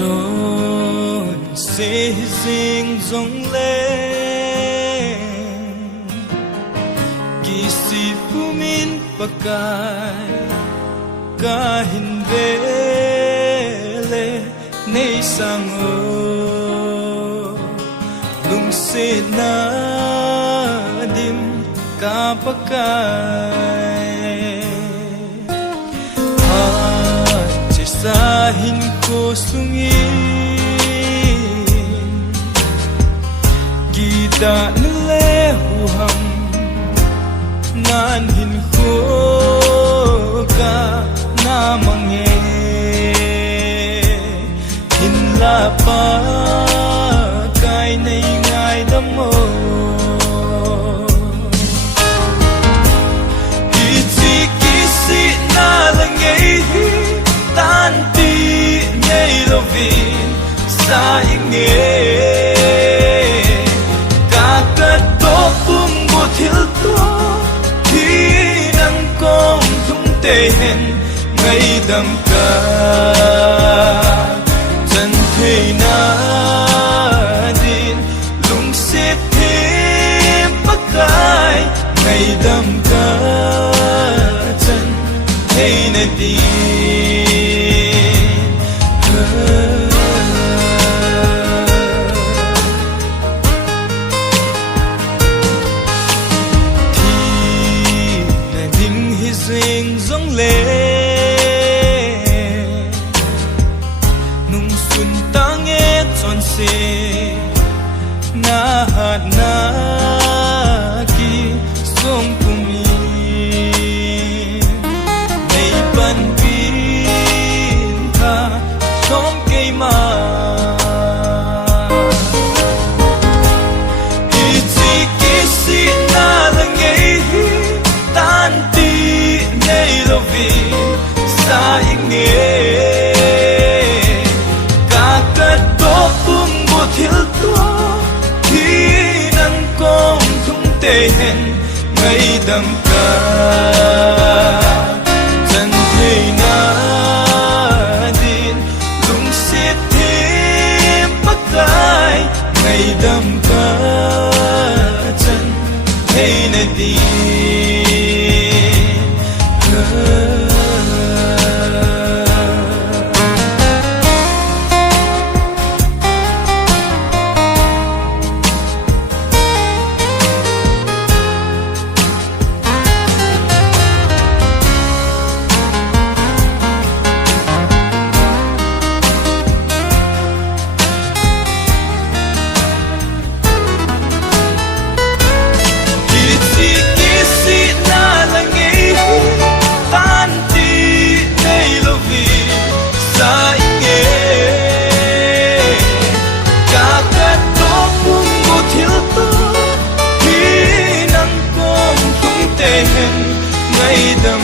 trốn sẽ riêng giống lên kỳ sĩ phu min pakai kahin vele nei sang o lung se na dim ka pakai ha che sahin ko sungin gida nle huham nan hin ko ka na mange hin la pa kai nei ngai dam mo hi chi ki si na la ngei tan ti nhei lo vi sa inge ka ka to pum bo thil to tê hen ngày đầm ca chân thế na din lung xếp thêm bắc gai ngày đầm ca chân thế na din riêng giống lên nung xuân ta nghe tròn xe na hạt na ki sông cùng ngày ban pin tha trong cây mà thì chỉ kỹ sĩ na là ngày tan ti nei lo vi sa inge ka ka to pum bo thil to thi nan kom thung te hen ngai dam ka chân thế na din lung xếp thêm bắc gai ngai dam ka chân thế na din ngày đầm